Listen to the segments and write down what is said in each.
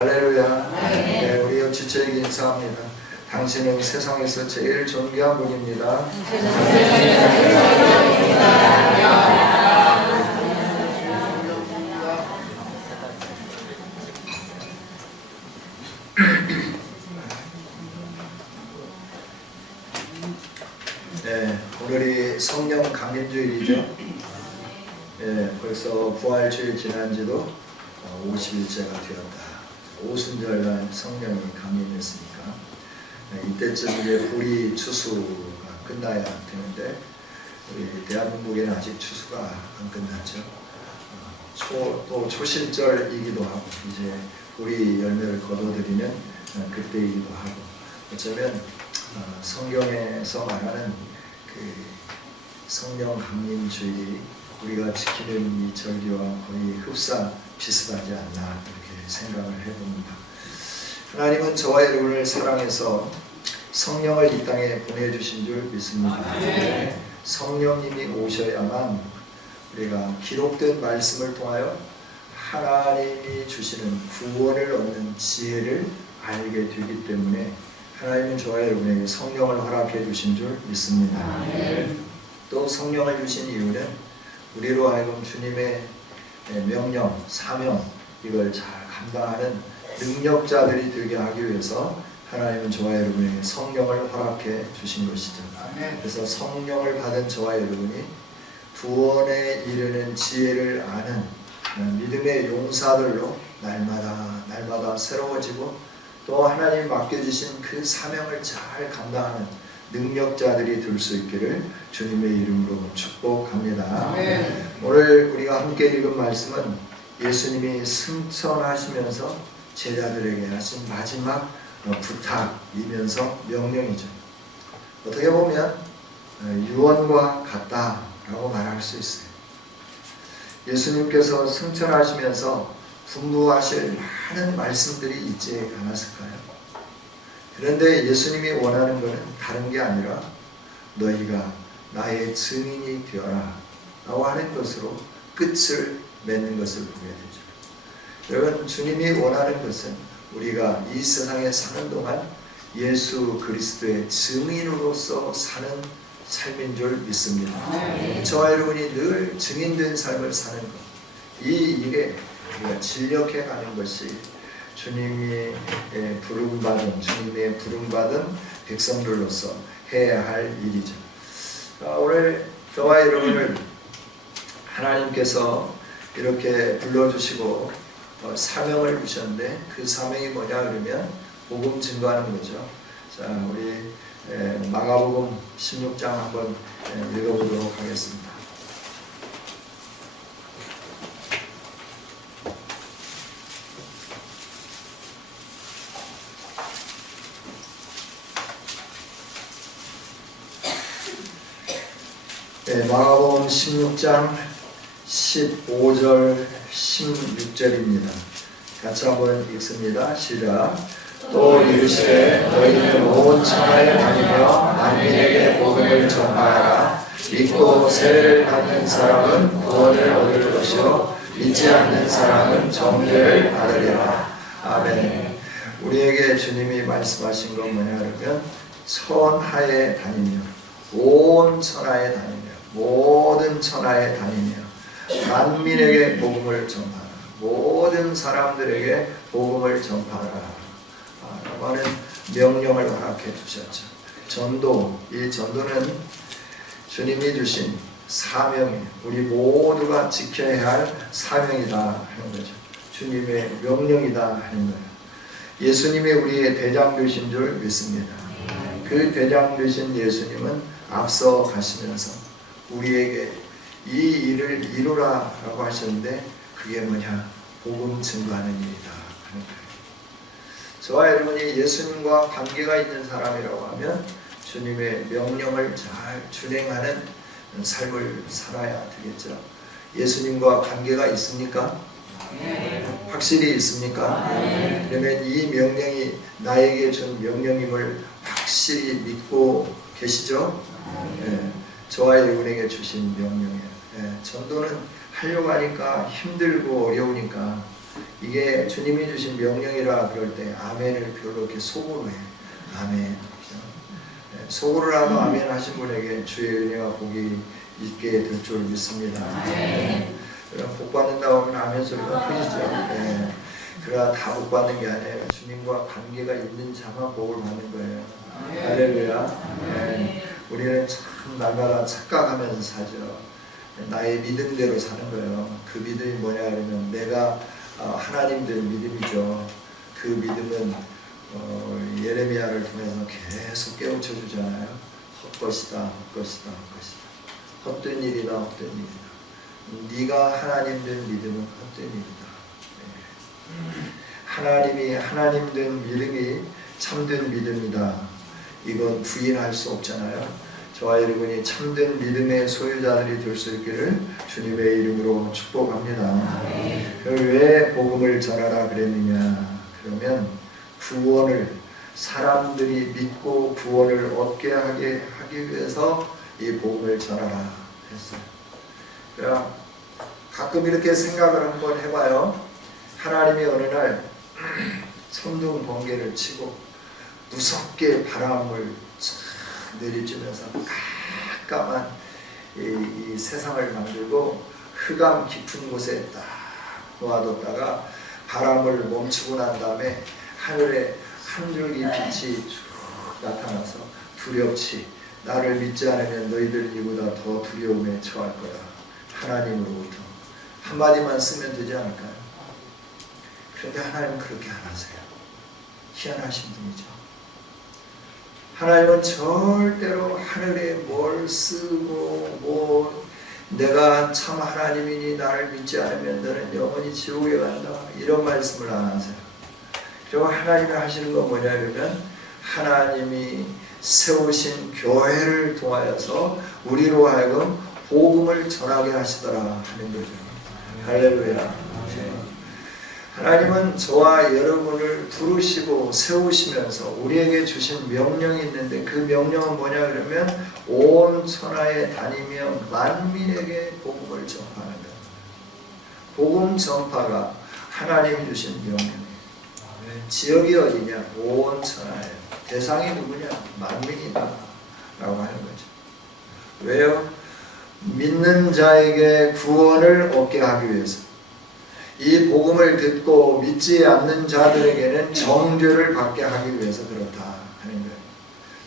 할렐루야. 네, 우리 옆지체에게 인사합니다. 당신은 세상에서 제일 존귀한 분입니다. 네, 오늘이 성령 강림주일이죠. 네, 벌써 부활주일 지난 지도 50일째가 되었다. 오순절날 성령이 강림했으니까 이때쯤 이제 보리 추수가 끝나야 되는데 우리 대한민국에는 아직 추수가 안 끝났죠. 또 초실절이기도 하고 이제 보리 열매를 거둬들이는 그때이기도 하고 어쩌면 성경에서 말하는 그 성령 강림주일이 우리가 지키는 이 절기와 거의 흡사 비슷하지 않나 이렇게 생각을 해봅니다. 하나님은 저와 여러분을 사랑해서 성령을 이 땅에 보내주신 줄 믿습니다. 성령님이 오셔야만 우리가 기록된 말씀을 통하여 하나님이 주시는 구원을 얻는 지혜를 알게 되기 때문에 하나님은 저와 여러분에게 성령을 허락해 주신 줄 믿습니다. 또 성령을 주신 이유는 우리로 하여금 주님의 명령, 사명 이걸 잘 감당하는 능력자들이 되게 하기 위해서 하나님은 저와 여러분에게 성령을 허락해 주신 것이죠. 그래서 성령을 받은 저와 여러분이 구원에 이르는 지혜를 아는 믿음의 용사들로 날마다 새로워지고 또 하나님이 맡겨주신 그 사명을 잘 감당하는 능력자들이 될 수 있기를 주님의 이름으로 축복합니다. 오늘 우리가 함께 읽은 말씀은 예수님이 승천하시면서 제자들에게 하신 마지막 부탁이면서 명령이죠. 어떻게 보면 유언과 같다라고 말할 수 있어요. 예수님께서 승천하시면서 분부하실 많은 말씀들이 있지 않았을까요? 그런데 예수님이 원하는 것은 다른 게 아니라 너희가 나의 증인이 되어라 라고 하는 것으로 끝을 맺는 것을 보게 되죠. 여러분, 주님이 원하는 것은 우리가 이 세상에 사는 동안 예수 그리스도의 증인으로서 사는 삶인 줄 믿습니다. 저와 여러분이 늘 증인된 삶을 사는 것, 이 일에 우리가 진력해 가는 것이 주님의 부름받은 백성들로서 해야 할 일이죠. 오늘 저와 여러분을 하나님께서 이렇게 불러주시고 사명을 주셨는데 그 사명이 뭐냐 그러면 복음 증거하는 거죠. 자, 우리 마가복음 16장 한번 읽어보도록 하겠습니다. 마가복음 16장 15절 16절입니다. 같이 한번 읽습니다. 시작. 또 이르시되 너희는 온 천하에 다니며 만민에게 복음을 전파하라. 믿고 세례를 받는 사람은 구원을 얻을 것이요 믿지 않는 사람은 정죄를 받으리라. 아멘. 우리에게 주님이 말씀하신 건 뭐냐 그러면 천하에 다니며 온 천하에 다니며 모든 천하에 다니며 만민에게 복음을 전파하라. 모든 사람들에게 복음을 전파하라 라고 하는 명령을 허락해 주셨죠. 전도, 이 전도는 주님이 주신 사명이에요. 우리 모두가 지켜야 할 사명이다 하는 거죠. 주님의 명령이다 하는 거예요. 예수님이 우리의 대장 되신 줄 믿습니다. 그 대장 되신 예수님은 앞서 가시면서 우리에게 이 일을 이루라 라고 하셨는데 그게 뭐냐? 복음 증거하는 일이다 하는 거예요. 저와 여러분이 예수님과 관계가 있는 사람이라고 하면 주님의 명령을 잘 준행하는 삶을 살아야 되겠죠. 예수님과 관계가 있습니까? 확실히 있습니까? 그러면 이 명령이 나에게 준 명령임을 확실히 믿고 계시죠? 저와 여러분에게 주신 명령이에요. 전도는 하려고 하니까 힘들고 어려우니까 이게 주님이 주신 명령이라 그럴 때 아멘을 별로 이렇게 속으로 해. 아멘. 속으로라도 아멘 하신 분에게 주의 은혜와 복이 있게 될 줄 믿습니다. 복 받는다고 하면 아멘 소리가 크시죠. 네. 그러나 다 복 받는 게 아니라 주님과 관계가 있는 자만 복을 받는 거예요. 할렐루야. 네. 우리는 참 날마다 착각하면서 사죠. 나의 믿음대로 사는 거예요. 그 믿음이 뭐냐 하면 내가 하나님들 믿음이죠. 그 믿음은 예레미야를 통해서 계속 깨우쳐 주잖아요. 헛것이다, 헛것이다, 헛것이다. 헛된 일이다, 헛된 일이다. 네가 하나님들 믿음은 헛된 일이다. 네. 하나님들 믿음이 참된 믿음이다. 이건 부인할 수 없잖아요. 저와 여러분이 참된 믿음의 소유자들이 될 수 있기를 주님의 이름으로 축복합니다. 왜 복음을 전하라 그랬느냐? 그러면 구원을 사람들이 믿고 구원을 얻게 하기 위해서 이 복음을 전하라 했어요. 그러나 가끔 이렇게 생각을 한번 해봐요. 하나님이 어느 날 천둥 번개를 치고 무섭게 바람을 내리치면서 깜깜한 이 세상을 만들고 흑암 깊은 곳에 딱 놓아뒀다가 바람을 멈추고 난 다음에 하늘에 한 줄기 빛이 쭉 나타나서 두렵지 나를 믿지 않으면 너희들 이보다 더 두려움에 처할 거다. 하나님으로부터 한마디만 쓰면 되지 않을까요? 그런데 하나님은 그렇게 안 하세요. 희한하신 분이죠. 하나님은 절대로 하늘에 뭘 쓰고 내가 참 하나님이니 나를 믿지 않으면 너는 영원히 지옥에 간다 이런 말씀을 안 하세요. 그리고 하나님이 하시는 건 뭐냐면 하나님이 세우신 교회를 통하여서 우리로 하여금 복음을 전하게 하시더라 하는 거죠. 할렐루야. 하나님은 저와 여러분을 부르시고 세우시면서 우리에게 주신 명령이 있는데 그 명령은 뭐냐 그러면 온 천하에 다니며 만민에게 복음을 전파하는 것. 복음 전파가 하나님이 주신 명령이에요. 지역이 어디냐? 온 천하에. 대상이 누구냐? 만민이다 라고 하는 거죠. 왜요? 믿는 자에게 구원을 얻게 하기 위해서. 이 복음을 듣고 믿지 않는 자들에게는 정죄를 받게 하기 위해서 그렇다 하는 거예요.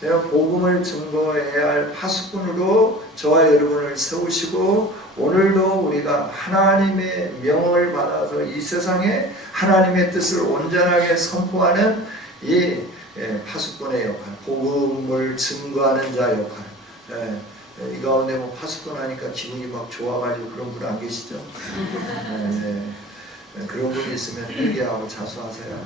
내가 복음을 증거해야 할 파수꾼으로 저와 여러분을 세우시고 오늘도 우리가 하나님의 명을 받아서 이 세상에 하나님의 뜻을 온전하게 선포하는 이 파수꾼의 역할, 복음을 증거하는 자 역할. 이 가운데 뭐 파수꾼 하니까 기분이 막 좋아가지고 그런 분 안 계시죠? 그런 분이 있으면 회개하고 자수하세요.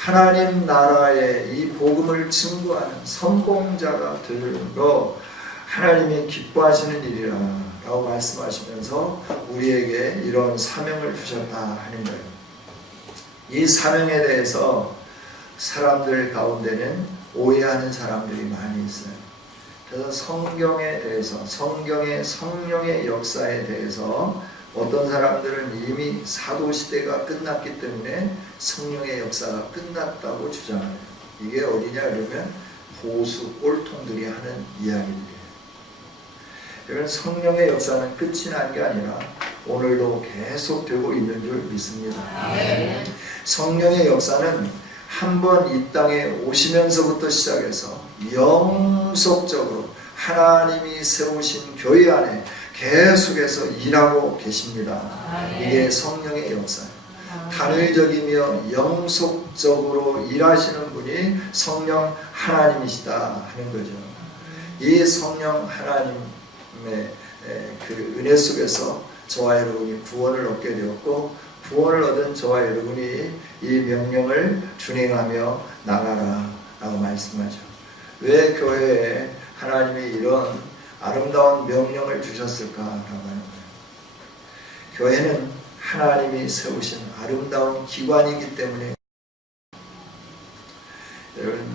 하나님 나라의 이 복음을 증거하는 선봉자가 되는 거 하나님이 기뻐하시는 일이라 라고 말씀하시면서 우리에게 이런 사명을 주셨다 하는 거예요. 이 사명에 대해서 사람들 가운데는 오해하는 사람들이 많이 있어요. 그래서 성경에 대해서 성경의 성령의 역사에 대해서 어떤 사람들은 이미 사도시대가 끝났기 때문에 성령의 역사가 끝났다고 주장해요. 이게 어디냐 그러면 보수 꼴통들이 하는 이야기들이에요. 그러면 성령의 역사는 끝이 난 게 아니라 오늘도 계속되고 있는 줄 믿습니다. 성령의 역사는 한번 이 땅에 오시면서부터 시작해서 영속적으로 하나님이 세우신 교회 안에 계속해서 일하고 계십니다. 이게 성령의 역사예요. 단회적이며 영속적으로 일하시는 분이 성령 하나님이시다 하는 거죠. 이 성령 하나님의 그 은혜 속에서 저와 여러분이 구원을 얻게 되었고 구원을 얻은 저와 여러분이 이 명령을 준행하며 나가라 라고 말씀하죠. 왜 교회에 하나님이 이런 아름다운 명령을 주셨을까 라고 하는 거예요. 교회는 하나님이 세우신 아름다운 기관이기 때문에 여러분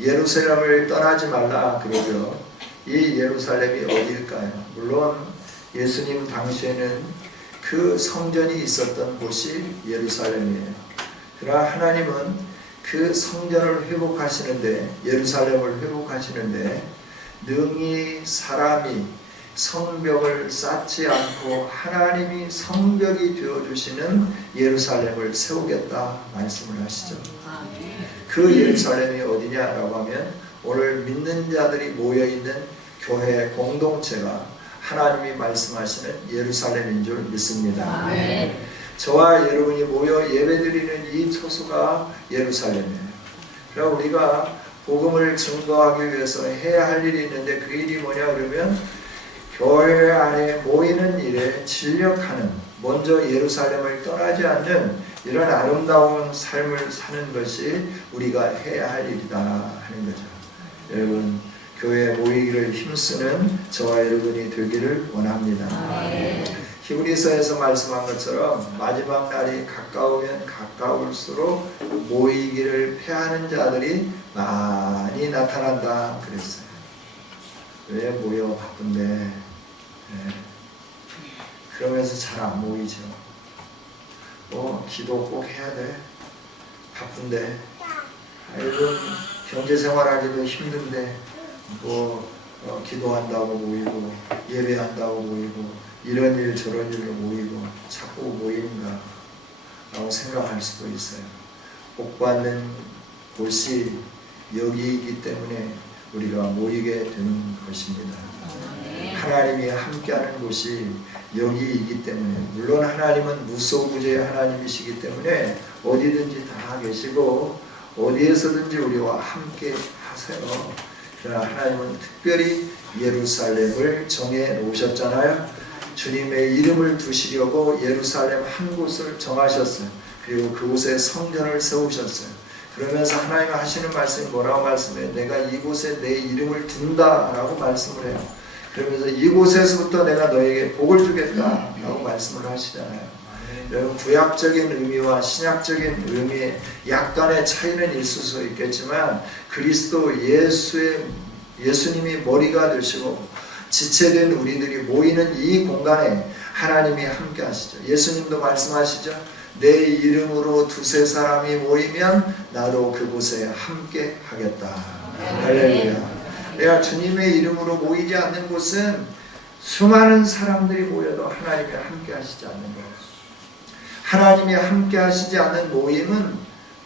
예루살렘을 떠나지 말라 그러죠. 이 예루살렘이 어디일까요? 물론 예수님 당시에는 그 성전이 있었던 곳이 예루살렘이에요. 그러나 하나님은 그 성전을 회복하시는데, 예루살렘을 회복하시는데 능히 사람이 성벽을 쌓지 않고 하나님이 성벽이 되어주시는 예루살렘을 세우겠다 말씀을 하시죠. 그 예루살렘이 어디냐라고 하면 오늘 믿는 자들이 모여있는 교회 공동체가 하나님이 말씀하시는 예루살렘인 줄 믿습니다. 저와 여러분이 모여 예배드리는 이 처소가 예루살렘이에요. 그러니까 우리가 복음을 증거하기 위해서 해야 할 일이 있는데 그 일이 뭐냐 그러면 교회 안에 모이는 일에 진력하는, 먼저 예루살렘을 떠나지 않는 이런 아름다운 삶을 사는 것이 우리가 해야 할 일이다 하는 거죠. 여러분, 교회에 모이기를 힘쓰는 저와 여러분이 되기를 원합니다. 히브리서에서 말씀한 것처럼 마지막 날이 가까우면 가까울수록 모이기를 패하는 자들이 많이 나타난다 그랬어요. 왜 모여 바쁜데? 네. 그러면서 잘 안 모이죠. 기도 꼭 해야 돼. 바쁜데. 요즘 경제생활하기도 힘든데 기도한다고 모이고 예배한다고 모이고 이런 일 저런 일로 모이고 자꾸 모이는가 라고 생각할 수도 있어요. 복받는 곳이 여기이기 때문에 우리가 모이게 되는 것입니다. 하나님이 함께하는 곳이 여기이기 때문에, 물론 하나님은 무소부재의 하나님이시기 때문에 어디든지 다 계시고 어디에서든지 우리와 함께 하세요. 그러나 하나님은 특별히 예루살렘을 정해 놓으셨잖아요. 주님의 이름을 두시려고 예루살렘 한 곳을 정하셨어요. 그리고 그곳에 성전을 세우셨어요. 그러면서 하나님 하시는 말씀이 뭐라고 말씀해요? 내가 이곳에 내 이름을 둔다 라고 말씀을 해요. 그러면서 이곳에서부터 내가 너에게 복을 주겠다 라고 말씀을 하시잖아요. 여러분, 구약적인 의미와 신약적인 의미에 약간의 차이는 있을 수 있겠지만 그리스도 예수님이 머리가 되시고 지체된 우리들이 모이는 이 공간에 하나님이 함께 하시죠. 예수님도 말씀하시죠. 내 이름으로 두세 사람이 모이면 나도 그곳에 함께 하겠다. 할렐루야. 내가 주님의 이름으로 모이지 않는 곳은 수많은 사람들이 모여도 하나님이 함께 하시지 않는 거예요. 하나님이 함께 하시지 않는 모임은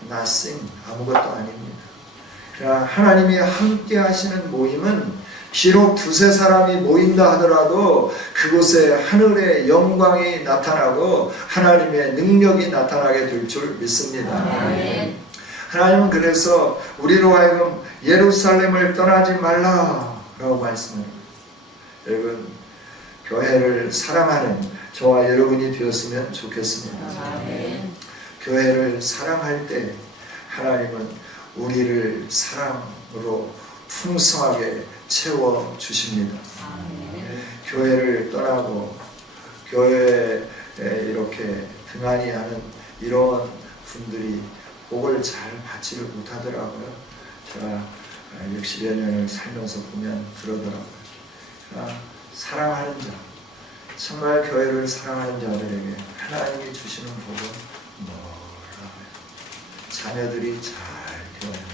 nothing, 아무것도 아닙니다. 그러나 하나님이 함께 하시는 모임은 비록 두세 사람이 모인다 하더라도 그곳에 하늘의 영광이 나타나고 하나님의 능력이 나타나게 될 줄 믿습니다. 하나님은 그래서 우리로 하여금 예루살렘을 떠나지 말라라고 말씀합니다. 여러분, 교회를 사랑하는 저와 여러분이 되었으면 좋겠습니다. 교회를 사랑할 때 하나님은 우리를 사랑으로 풍성하게 채워주십니다. 교회를 떠나고 교회에 이렇게 등한히 하는 이런 분들이 복을 잘 받지를 못하더라고요. 제가 60여 년을 살면서 보면 그러더라고요. 사랑하는 자, 정말 교회를 사랑하는 자들에게 하나님이 주시는 복은 뭐라고요? 자녀들이 잘 되어요.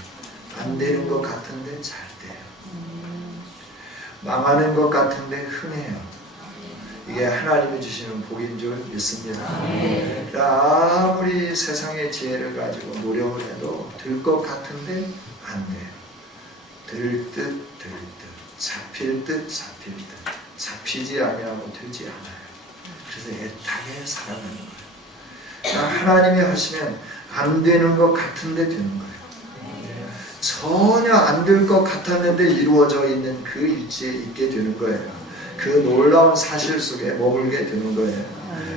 안 되는 것 같은데 잘 돼요. 망하는 것 같은데 흔해요. 이게 하나님이 주시는 복인 줄 믿습니다. 아무리 세상의 지혜를 가지고 노력을 해도 될 것 같은데 안 돼요. 될 듯, 잡힐 듯, 잡히지 아니하고 되지 않아요. 그래서 애타게 살아가는 거예요. 하나님이 하시면 안 되는 것 같은데 되는 거예요. 전혀 안 될 것 같았는데 이루어져 있는 그 위치에 있게 되는 거예요. 그 놀라운 사실 속에 머물게 되는 거예요.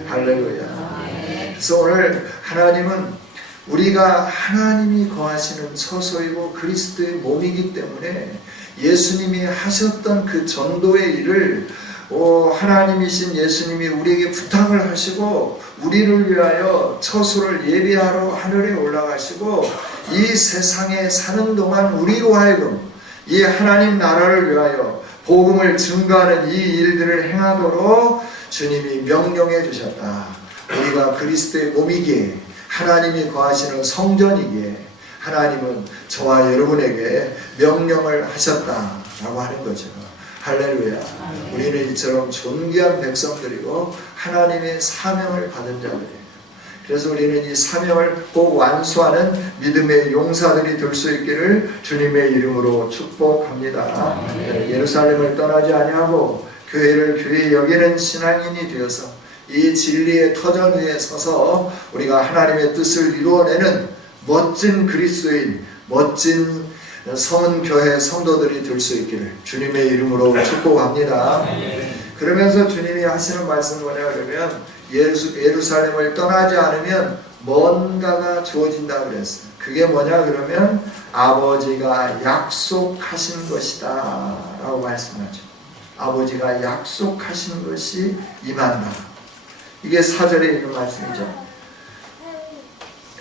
할렐루야. 그래서 오늘 하나님은 우리가 하나님이 거하시는 처소이고 그리스도의 몸이기 때문에 예수님이 하셨던 그 전도의 일을 하나님이신 예수님이 우리에게 부탁을 하시고 우리를 위하여 처소를 예비하러 하늘에 올라가시고 이 세상에 사는 동안 우리로 하여금 이 하나님 나라를 위하여 복음을 증거하는 이 일들을 행하도록 주님이 명령해 주셨다. 우리가 그리스도의 몸이기에, 하나님이 거하시는 성전이기에 하나님은 저와 여러분에게 명령을 하셨다라고 하는 거죠. 할렐루야. 우리는 이처럼 존귀한 백성들이고 하나님의 사명을 받은 자들이에요. 그래서 우리는 이 사명을 꼭 완수하는 믿음의 용사들이 될 수 있기를 주님의 이름으로 축복합니다. 예루살렘을 떠나지 아니하고 교회를 교회 여기는 신앙인이 되어서 이 진리의 터전 위에 서서 우리가 하나님의 뜻을 이루어내는 멋진 그리스도인, 멋진 성은교회 성도들이 될 수 있기를 주님의 이름으로 축복합니다. 그러면서 주님이 하시는 말씀은 뭐냐 그러면 예루살렘을 떠나지 않으면 뭔가가 주어진다 그랬어요. 그게 뭐냐 그러면 아버지가 약속하신 것이다 라고 말씀하죠. 아버지가 약속하신 것이 임한다. 이게 4절에 있는 말씀이죠.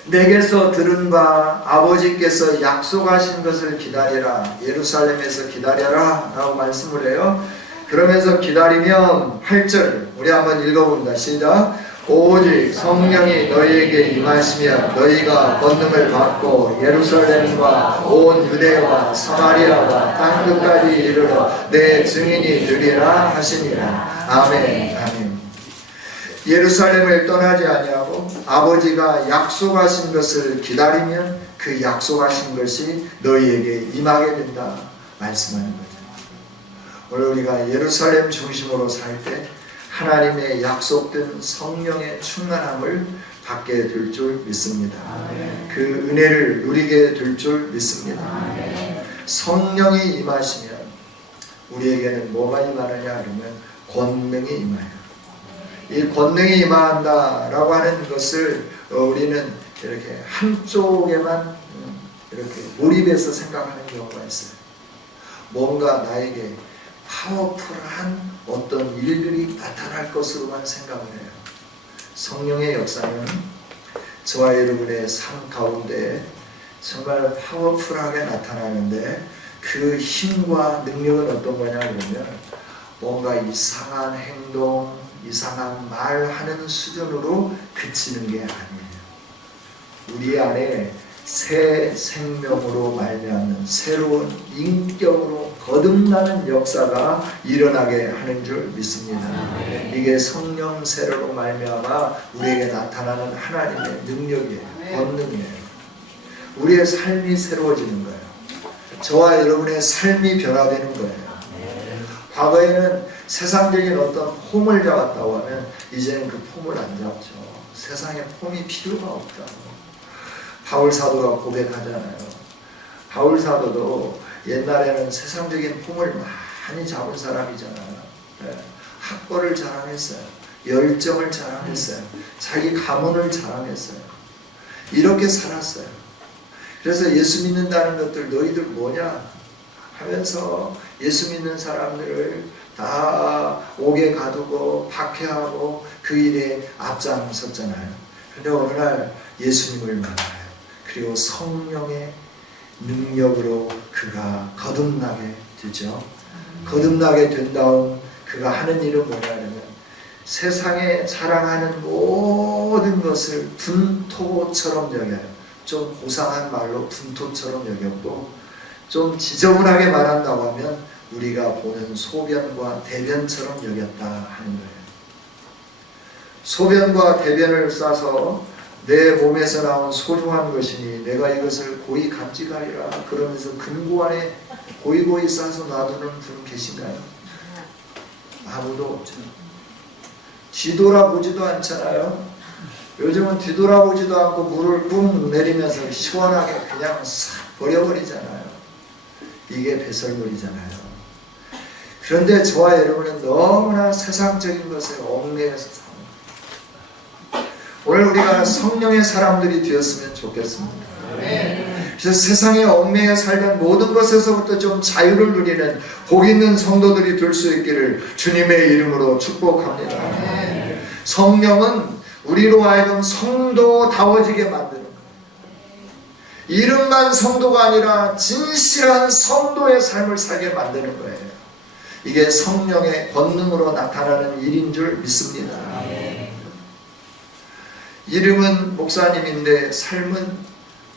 내게서 들은 바 아버지께서 약속하신 것을 기다리라. 예루살렘에서 기다려라 라고 말씀을 해요. 그러면서 기다리면 8절 우리 한번 읽어봅니다. 시작. 오직 성령이 너희에게 임하시면 너희가 권능을 받고 예루살렘과 온 유대와 사마리아와 땅끝까지 이르러 내 증인이 되리라 하시니라. 아멘. 아멘. 예루살렘을 떠나지 아니하고 아버지가 약속하신 것을 기다리면 그 약속하신 것이 너희에게 임하게 된다 말씀하는 거죠. 오늘 우리가 예루살렘 중심으로 살 때 하나님의 약속된 성령의 충만함을 받게 될 줄 믿습니다. 그 은혜를 누리게 될 줄 믿습니다. 성령이 임하시면 우리에게는 뭐가 임하느냐 하면 권능이 임해요. 이 권능이 임한다라고 하는 것을 우리는 이렇게 한쪽에만 이렇게 몰입해서 생각하는 경우가 있어요. 뭔가 나에게 파워풀한 어떤 일들이 나타날 것으로만 생각을 해요. 성령의 역사는 저와 여러분의 삶 가운데 정말 파워풀하게 나타나는데 그 힘과 능력은 어떤 거냐 그러면 뭔가 이상한 행동, 이상한 말하는 수준으로 그치는 게 아니에요. 우리 안에 새 생명으로 말미암는 새로운 인격으로 거듭나는 역사가 일어나게 하는 줄 믿습니다. 이게 성령 세례로 말미암아 우리에게 나타나는 하나님의 능력이에요. 권능이에요. 우리의 삶이 새로워지는 거예요. 저와 여러분의 삶이 변화되는 거예요. 과거에는 세상적인 어떤 폼을 잡았다고 하면 이제는 그 폼을 안 잡죠. 세상에 폼이 필요가 없다고. 바울 사도가 고백하잖아요. 바울 사도도 옛날에는 세상적인 폼을 많이 잡은 사람이잖아요. 학벌을 자랑했어요. 열정을 자랑했어요. 자기 가문을 자랑했어요. 이렇게 살았어요. 그래서 예수 믿는다는 것들 너희들 뭐냐 하면서 예수 믿는 사람들을 다 옥에 가두고 박해하고 그 일에 앞장섰잖아요. 그런데 어느 날 예수님을 만나요. 그리고 성령의 능력으로 그가 거듭나게 되죠. 거듭나게 된 다음 그가 하는 일은 뭐냐면 세상에 자랑하는 모든 것을 분토처럼 여겨요. 좀 고상한 말로 분토처럼 여겼고 좀 지저분하게 말한다고 하면 우리가 보는 소변과 대변처럼 여겼다 하는 거예요. 소변과 대변을 싸서 내 몸에서 나온 소중한 것이니 내가 이것을 고이 간직하리라 그러면서 금고 안에 고이고이 싸서 놔두는 분 계신가요? 아무도 없죠. 뒤돌아보지도 않잖아요. 요즘은 뒤돌아보지도 않고 물을 뿜 내리면서 시원하게 그냥 싹 버려버리잖아요. 이게 배설물이잖아요. 그런데 저와 여러분은 너무나 세상적인 것에 얽매여서 삽니다. 오늘 우리가 성령의 사람들이 되었으면 좋겠습니다. 그래서 세상에 얽매여 살던 모든 것에서부터 좀 자유를 누리는 복 있는 성도들이 될 수 있기를 주님의 이름으로 축복합니다. 성령은 우리로 하여금 성도다워지게 만드는 거예요. 이름만 성도가 아니라 진실한 성도의 삶을 살게 만드는 거예요. 이게 성령의 권능으로 나타나는 일인 줄 믿습니다. 이름은 목사님인데 삶은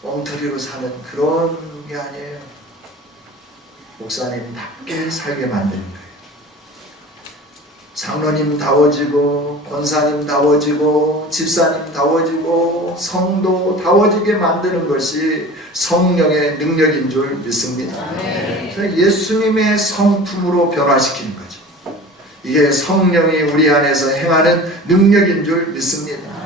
엉터리로 사는 그런 게 아니에요. 목사님답게 살게 만드는 거예요. 장로님다워지고 권사님다워지고 집사님다워지고 성도다워지게 만드는 것이 성령의 능력인 줄 믿습니다. 그래서 예수님의 성품으로 변화시키는 거죠. 이게 성령이 우리 안에서 행하는 능력인 줄 믿습니다.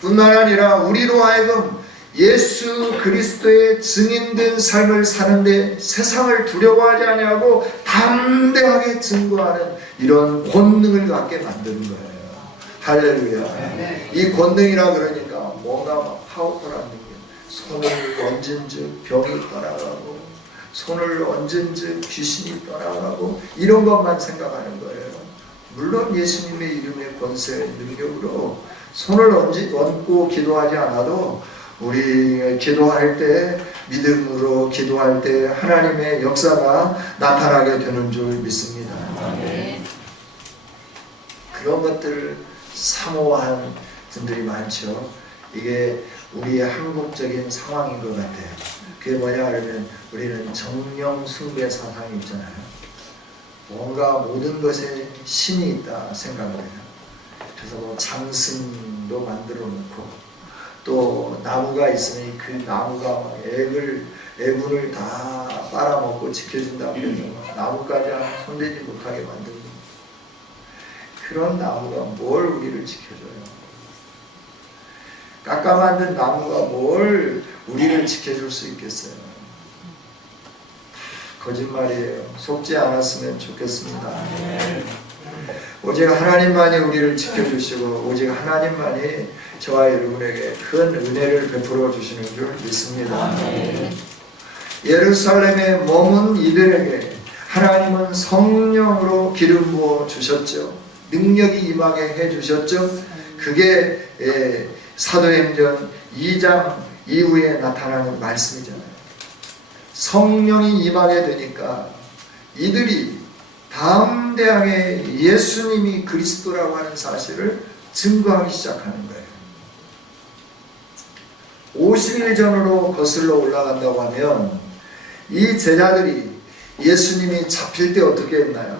뿐만 아니라 우리로 하여금 예수 그리스도의 증인된 삶을 사는데 세상을 두려워하지 아니하고 담대하게 증거하는 이런 권능을 갖게 만드는 거예요. 할렐루야. 이 권능이라 그러니까 뭔가 파워풀한 능력. 손을 얹은 즉 병이 떠나가고 손을 얹은 즉 귀신이 떠나가고 이런 것만 생각하는 거예요. 물론 예수님의 이름의 권세 능력으로 손을 얹고 기도하지 않아도 우리 기도할 때 믿음으로 기도할 때 하나님의 역사가 나타나게 되는 줄 믿습니다. 그런 것들을 사모한 분들이 많죠. 이게 우리의 한국적인 상황인 것 같아요. 그게 뭐냐 하면 우리는 정령 숭배 사상이 있잖아요. 뭔가 모든 것에 신이 있다 생각을 해요. 그래서 뭐 장승도 만들어 놓고 또 나무가 있으니 그 나무가 애분을 다 빨아먹고 지켜준다고 해서 나무까지 손대지 못하게 만드는 그런 나무가 뭘 우리를 지켜줘요? 깎아 만든 나무가 뭘 우리를 지켜줄 수 있겠어요? 거짓말이에요. 속지 않았으면 좋겠습니다. 오직 하나님만이 우리를 지켜주시고 오직 하나님만이 저와 여러분에게 큰 은혜를 베풀어 주시는 줄 믿습니다. 예루살렘에 머문 이들에게 하나님은 성령으로 기름 부어 주셨죠. 능력이 임하게 해 주셨죠. 그게 사도행전 2장 이후에 나타나는 말씀이잖아요. 성령이 임하게 되니까 이들이 담대하게 예수님이 그리스도라고 하는 사실을 증거하기 시작하는 거예요. 50일 전으로 거슬러 올라간다고 하면 이 제자들이 예수님이 잡힐 때 어떻게 했나요?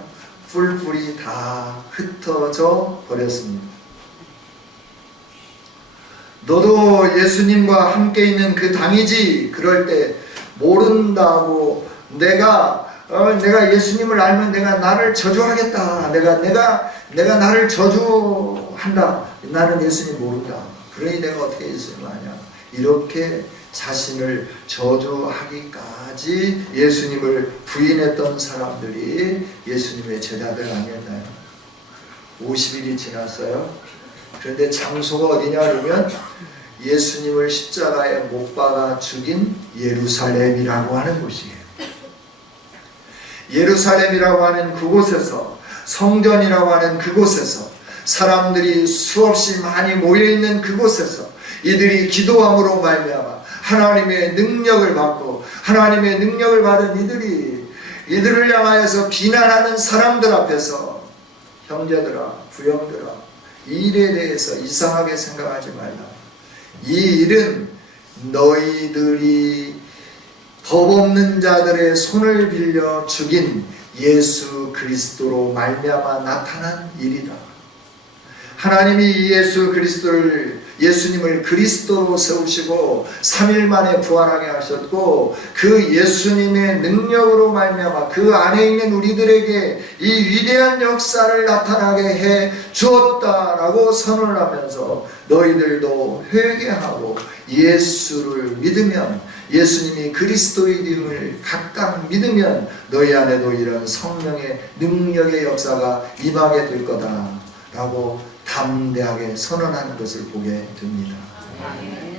뿔뿔이 다 흩어져 버렸습니다. 너도 예수님과 함께 있는 그 당이지. 그럴 때 모른다고 내가 예수님을 알면 내가 나를 저주하겠다. 내가 나를 저주한다. 나는 예수님 모른다. 그러니 내가 어떻게 예수님을 아냐. 이렇게 자신을 저주하기까지 예수님을 부인했던 사람들이 예수님의 제자들 아니었나요? 50일이 지났어요. 그런데 장소가 어디냐 그러면 예수님을 십자가에 못 박아 죽인 예루살렘이라고 하는 곳이에요. 예루살렘이라고 하는 그곳에서, 성전이라고 하는 그곳에서, 사람들이 수없이 많이 모여있는 그곳에서 이들이 기도함으로 말미암아 하나님의 능력을 받고 하나님의 능력을 받은 이들을 향하여서 비난하는 사람들 앞에서 형제들아, 부형들아, 이 일에 대해서 이상하게 생각하지 말라. 이 일은 너희들이 법 없는 자들의 손을 빌려 죽인 예수 그리스도로 말미암아 나타난 일이다. 하나님이 예수님을 그리스도로 세우시고 3일 만에 부활하게 하셨고 그 예수님의 능력으로 말미암아 그 안에 있는 우리들에게 이 위대한 역사를 나타나게 해 주었다라고 선언을 하면서 너희들도 회개하고 예수를 믿으면 예수님이 그리스도임을 각각 믿으면 너희 안에도 이런 성령의 능력의 역사가 임하게 될 거다라고 담대하게 선언하는 것을 보게 됩니다.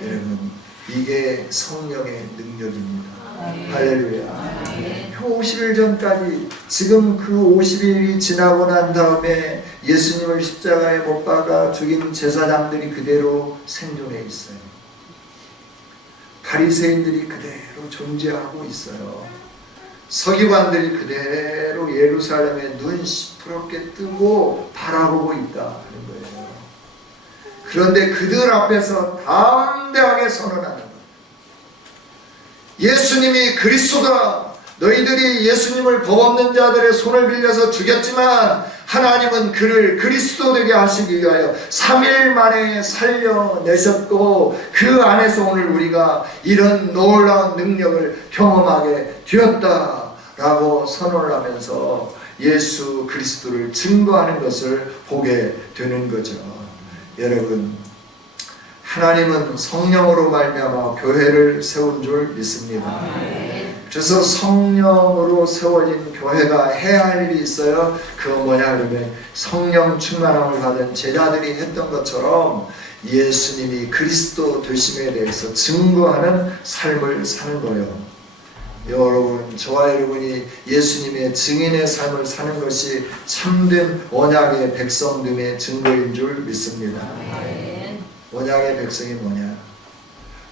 여러분, 이게 성령의 능력입니다. 할렐루야. 50일 전까지 지금 그 50일이 지나고 난 다음에 예수님을 십자가에 못 박아 죽인 제사장들이 그대로 생존해 있어요. 바리새인들이 그대로 존재하고 있어요. 서기관들이 그대로 예루살렘에 눈 시퍼렇게 뜨고 바라보고 있다 하는 거예요. 그런데 그들 앞에서 담대하게 선언하는 거예요. 예수님이 그리스도다. 너희들이 예수님을 법없는 자들의 손을 빌려서 죽였지만 하나님은 그를 그리스도 되게 하시기 위하여 3일 만에 살려내셨고 그 안에서 오늘 우리가 이런 놀라운 능력을 경험하게 되었다라고 선언을 하면서 예수 그리스도를 증거하는 것을 보게 되는 거죠. 여러분, 하나님은 성령으로 말미암아 교회를 세운 줄 믿습니다. 그래서 성령으로 세워진 교회가 해야 할 일이 있어요. 그거 뭐냐 그러면 성령 충만함을 받은 제자들이 했던 것처럼 예수님이 그리스도 되심에 대해서 증거하는 삶을 사는 거예요. 여러분, 저와 여러분이 예수님의 증인의 삶을 사는 것이 참된 언약의 백성됨의 증거인 줄 믿습니다. 언약의 백성이 뭐냐?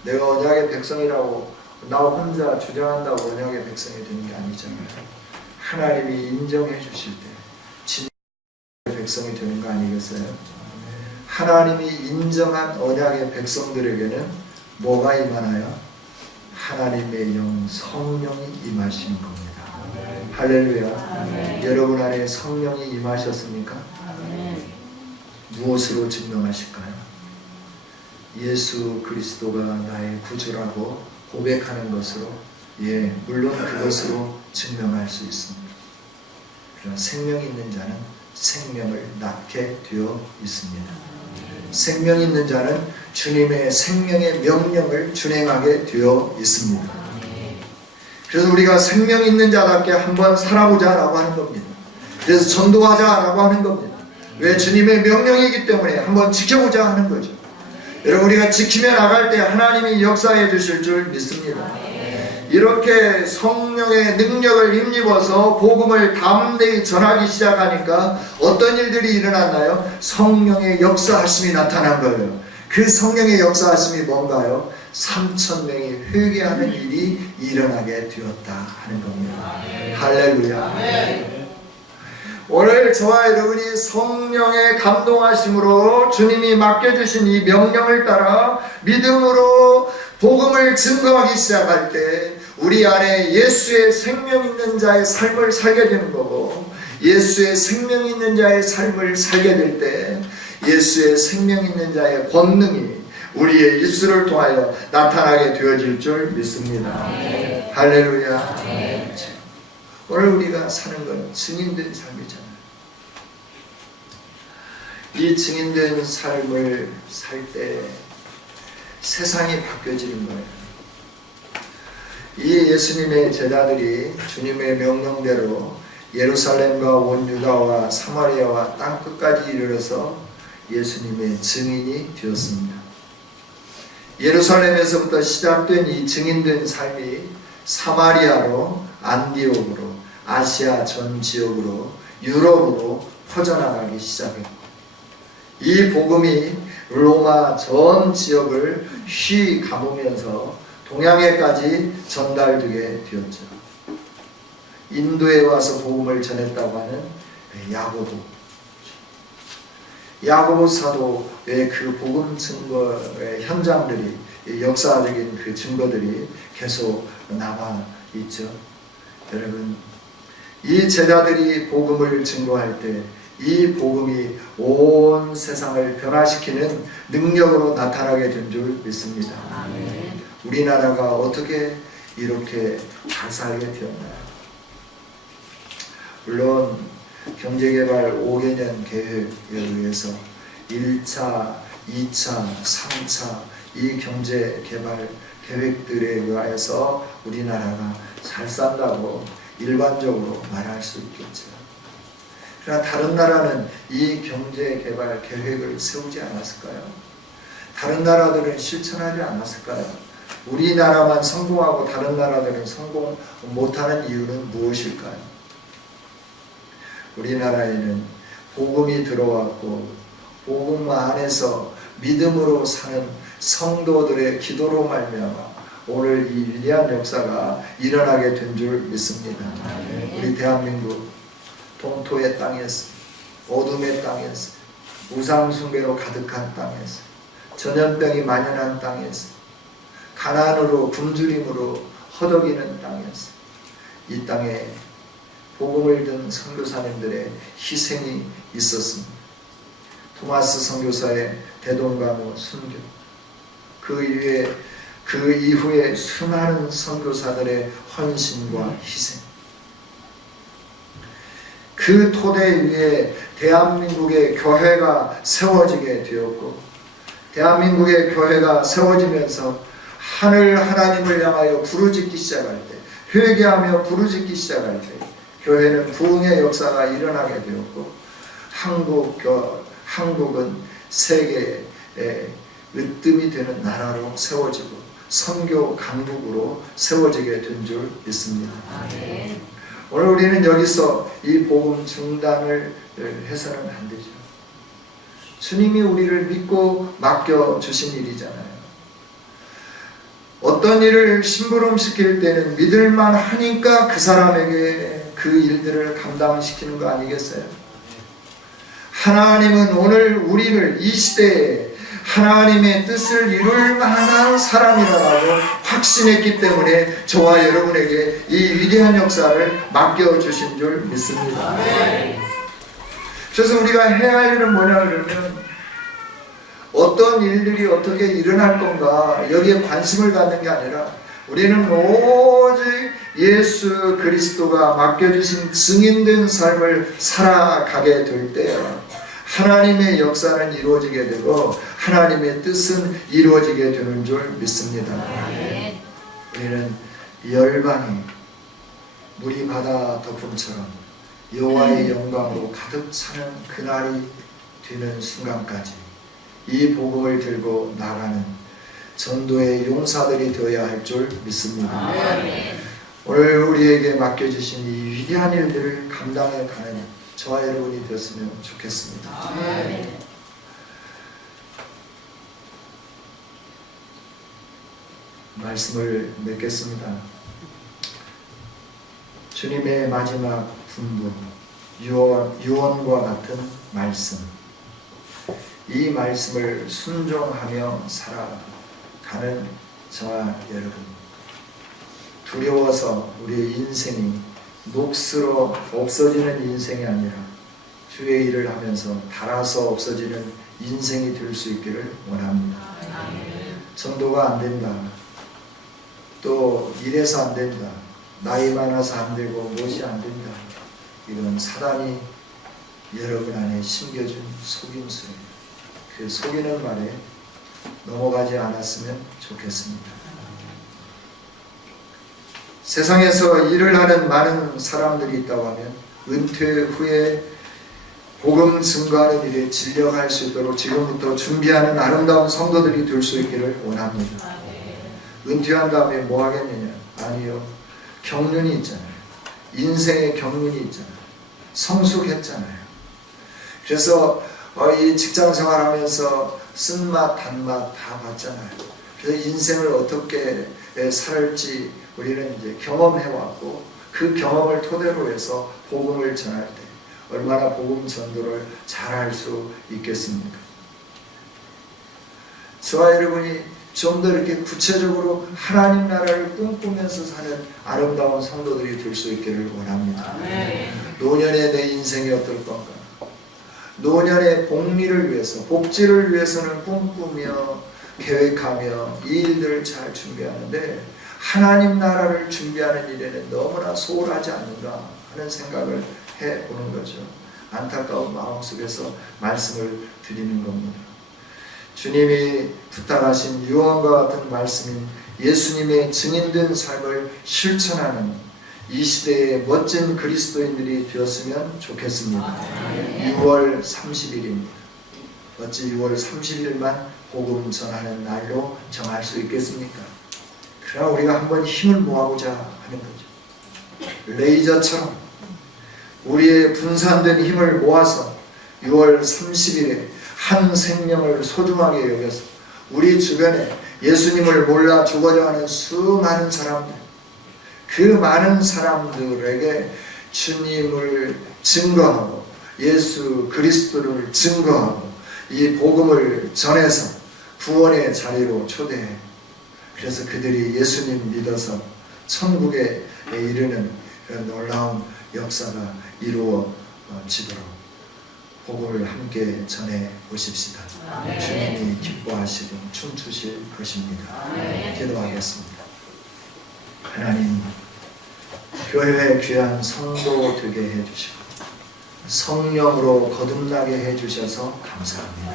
내가 언약의 백성이라고 나 혼자 주장한다고 언약의 백성이 되는 게 아니잖아요. 하나님이 인정해 주실 때 진정의 백성이 되는 거 아니겠어요? 하나님이 인정한 언약의 백성들에게는 뭐가 임하나요? 하나님의 영 성령이 임하시는 겁니다. 할렐루야. 여러분 안에 성령이 임하셨습니까? 무엇으로 증명하실까요? 예수 그리스도가 나의 구주라고 고백하는 것으로, 물론 그것으로 증명할 수 있습니다. 그러나 생명이 있는 자는 생명을 낳게 되어 있습니다. 생명이 있는 자는 주님의 생명의 명령을 준행하게 되어 있습니다. 그래서 우리가 생명 있는 자답게 한번 살아보자라고 하는 겁니다. 그래서 전도하자라고 하는 겁니다. 왜? 주님의 명령이기 때문에 한번 지켜보자 하는 거죠. 여러분, 우리가 지키며 나갈 때 하나님이 역사해 주실 줄 믿습니다. 이렇게 성령의 능력을 힘입어서 복음을 담대히 전하기 시작하니까 어떤 일들이 일어났나요? 성령의 역사하심이 나타난 거예요. 그 성령의 역사하심이 뭔가요? 3,000명이 회개하는 일이 일어나게 되었다 하는 겁니다. 할렐루야. 오늘 저와 여러분이 성령의 감동하심으로 주님이 맡겨주신 이 명령을 따라 믿음으로 복음을 증거하기 시작할 때 우리 안에 예수의 생명 있는 자의 삶을 살게 되는 거고, 예수의 생명 있는 자의 삶을 살게 될 때 예수의 생명 있는 자의 권능이 우리의 입술을 통하여 나타나게 되어질 줄 믿습니다. 할렐루야. 오늘 우리가 사는 건 증인된 삶이잖아요. 이 증인된 삶을 살 때 세상이 바뀌어지는 거예요. 이 예수님의 제자들이 주님의 명령대로 예루살렘과 온 유다와 사마리아와 땅끝까지 이르러서 예수님의 증인이 되었습니다. 예루살렘에서부터 시작된 이 증인된 삶이 사마리아로, 안디옥으로, 아시아 전 지역으로, 유럽으로 퍼져나가기 시작했고, 이 복음이 로마 전 지역을 휘 감으면서 동양에까지 전달되게 되었죠. 인도에 와서 복음을 전했다고 하는 야고보 사도의 그 복음 증거의 현장들이, 역사적인 그 증거들이 계속 남아 있죠. 여러분, 이 제자들이 복음을 증거할 때 이 복음이 온 세상을 변화시키는 능력으로 나타나게 된 줄 믿습니다. 우리나라가 어떻게 이렇게 잘 살게 되었나요? 물론 경제개발 5개년 계획에 의해서 1차, 2차, 3차 이 경제개발 계획들에 의해서 우리나라가 잘 산다고 일반적으로 말할 수 있겠죠. 그러나 다른 나라는 이 경제개발 계획을 세우지 않았을까요? 다른 나라들은 실천하지 않았을까요? 우리나라만 성공하고 다른 나라들은 성공 못하는 이유는 무엇일까요? 우리나라에는 복음이 들어왔고 복음 안에서 믿음으로 사는 성도들의 기도로 말미암아 오늘 이 위대한 역사가 일어나게 된 줄 믿습니다. 우리 대한민국 동토의 땅에서, 어둠의 땅에서, 우상숭배로 가득한 땅에서, 전염병이 만연한 땅에서, 가난으로 굶주림으로 허덕이는 땅에서, 이 땅에 복음을 든 선교사님들의 희생이 있었습니다. 토마스 선교사의 대동강호 순교, 그 이후에 수많은 선교사들의 헌신과 희생, 그 토대 위에 대한민국의 교회가 세워지게 되었고, 대한민국의 교회가 세워지면서 하나님을 향하여 부르짖기 시작할 때, 회개하며 부르짖기 시작할 때 교회는 부흥의 역사가 일어나게 되었고, 한국은 세계의 으뜸이 되는 나라로 세워지고 선교 강국으로 세워지게 된 줄 믿습니다. 아멘. 오늘 우리는 여기서 이 복음 중단을 해서는 안 되죠. 주님이 우리를 믿고 맡겨주신 일이잖아요. 어떤 일을 심부름시킬 때는 믿을만 하니까 그 사람에게 그 일들을 감당시키는 거 아니겠어요? 하나님은 오늘 우리를 이 시대에 하나님의 뜻을 이룰 만한 사람이라고 확신했기 때문에 저와 여러분에게 이 위대한 역사를 맡겨주신 줄 믿습니다. 그래서 우리가 해야 할 일은 뭐냐 그러면, 어떤 일들이 어떻게 일어날 건가 여기에 관심을 갖는 게 아니라, 우리는 오직 예수 그리스도가 맡겨주신 증인된 삶을 살아가게 될 때 하나님의 역사는 이루어지게 되고 하나님의 뜻은 이루어지게 되는 줄 믿습니다. 우리는 열방이 물이 바다 덮음처럼 여호와의 영광으로 가득 차는 그날이 되는 순간까지 이 복음을 들고 나가는 전도의 용사들이 되어야 할 줄 믿습니다. 오늘 우리에게 맡겨주신 이 위대한 일들을 감당해 가는 저와 여러분이 되었으면 좋겠습니다. 말씀을 맺겠습니다. 주님의 마지막 분부, 유언과 같은 말씀, 이 말씀을 순종하며 살아가는 저와 여러분, 두려워서 우리의 인생이 녹슬어 없어지는 인생이 아니라 주의 일을 하면서 닳아서 없어지는 인생이 될 수 있기를 원합니다. 전도가 안 된다, 또 이래서 안 된다, 나이 많아서 안 되고 무엇이 안 된다, 이건 사단이 여러분 안에 심겨준 속임수예요. 그 속이는 말에 넘어가지 않았으면 좋겠습니다. 세상에서 일을 하는 많은 사람들이 있다고 하면 은퇴 후에 복음 증거하는 일에 진력할 수 있도록 지금부터 준비하는 아름다운 성도들이 될 수 있기를 원합니다. 은퇴한 다음에 뭐 하겠느냐? 아니요. 경륜이 있잖아요. 인생의 경륜이 있잖아요. 성숙했잖아요. 그래서 이 직장 생활하면서 쓴맛 단맛 다 봤잖아요. 그래서 인생을 어떻게 살을지 우리는 이제 경험해왔고, 그 경험을 토대로 해서 복음을 전할 때 얼마나 복음 전도를 잘할 수 있겠습니까? 저와 여러분이 좀 더 이렇게 구체적으로 하나님 나라를 꿈꾸면서 사는 아름다운 성도들이 될 수 있기를 원합니다. 노년의 내 인생이 어떨 건가? 노년의 복리를 위해서, 복지를 위해서는 꿈꾸며 계획하며 이 일들을 잘 준비하는데, 하나님 나라를 준비하는 일에는 너무나 소홀하지 않는가 하는 생각을 해보는 거죠. 안타까운 마음속에서 말씀을 드리는 겁니다. 주님이 부탁하신 유언과 같은 말씀인 예수님의 증인된 삶을 실천하는 이 시대의 멋진 그리스도인들이 되었으면 좋겠습니다. 6월 30일입니다. 어찌 6월 30일만 복음 전하는 날로 정할 수 있겠습니까? 그러나 우리가 한번 힘을 모아보자 하는 거죠. 레이저처럼 우리의 분산된 힘을 모아서 6월 30일에 한 생명을 소중하게 여겨서 우리 주변에 예수님을 몰라 죽어져가는 수많은 사람들, 그 많은 사람들에게 주님을 증거하고 예수 그리스도를 증거하고 이 복음을 전해서 구원의 자리로 초대해. 그래서 그들이 예수님 믿어서 천국에 이르는 그런 놀라운 역사가 이루어지도록 복음을 함께 전해 보십시다. 주님이 기뻐하시고 춤추실 것입니다. 기도하겠습니다. 하나님, 교회의 귀한 성도 되게 해주시고 성령으로 거듭나게 해주셔서 감사합니다.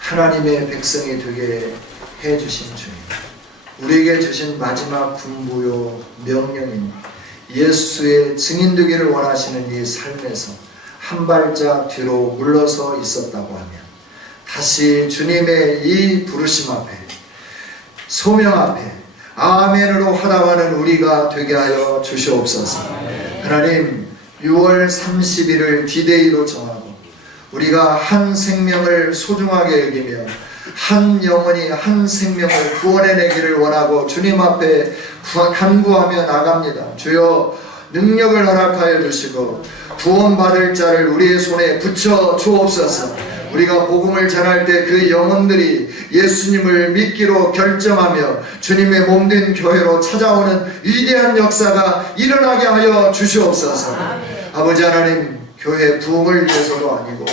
하나님의 백성이 되게 해주신 주님, 우리에게 주신 마지막 군부요 명령인 예수의 증인되기를 원하시는 이 삶에서 한 발짝 뒤로 물러서 있었다고 하면 다시 주님의 이 부르심 앞에, 소명 앞에 아멘으로 활용하는 우리가 되게 하여 주시옵소서. 하나님, 6월 30일을 디데이로 정하고 우리가 한 생명을 소중하게 여기며 한 영혼이 한 생명을 구원해내기를 원하고 주님 앞에 간구하며 나갑니다. 주여, 능력을 허락하여 주시고 구원받을 자를 우리의 손에 붙여 주옵소서. 우리가 복음을 전할 때 그 영혼들이 예수님을 믿기로 결정하며 주님의 몸된 교회로 찾아오는 위대한 역사가 일어나게 하여 주시옵소서. 아버지 하나님, 교회 부흥을 위해서도 아니고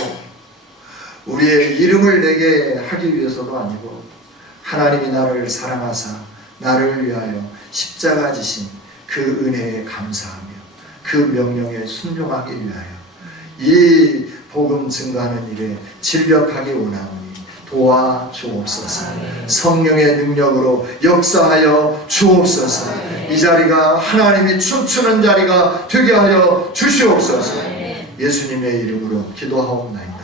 우리의 이름을 내게 하기 위해서도 아니고 하나님이 나를 사랑하사 나를 위하여 십자가 지신 그 은혜에 감사하며 그 명령에 순종하기 위하여 이 복음 증거하는 일에 진력하기 원하오니 도와주옵소서. 성령의 능력으로 역사하여 주옵소서. 이 자리가 하나님이 춤추는 자리가 되게 하여 주시옵소서. 예수님의 이름으로 기도하옵나이다.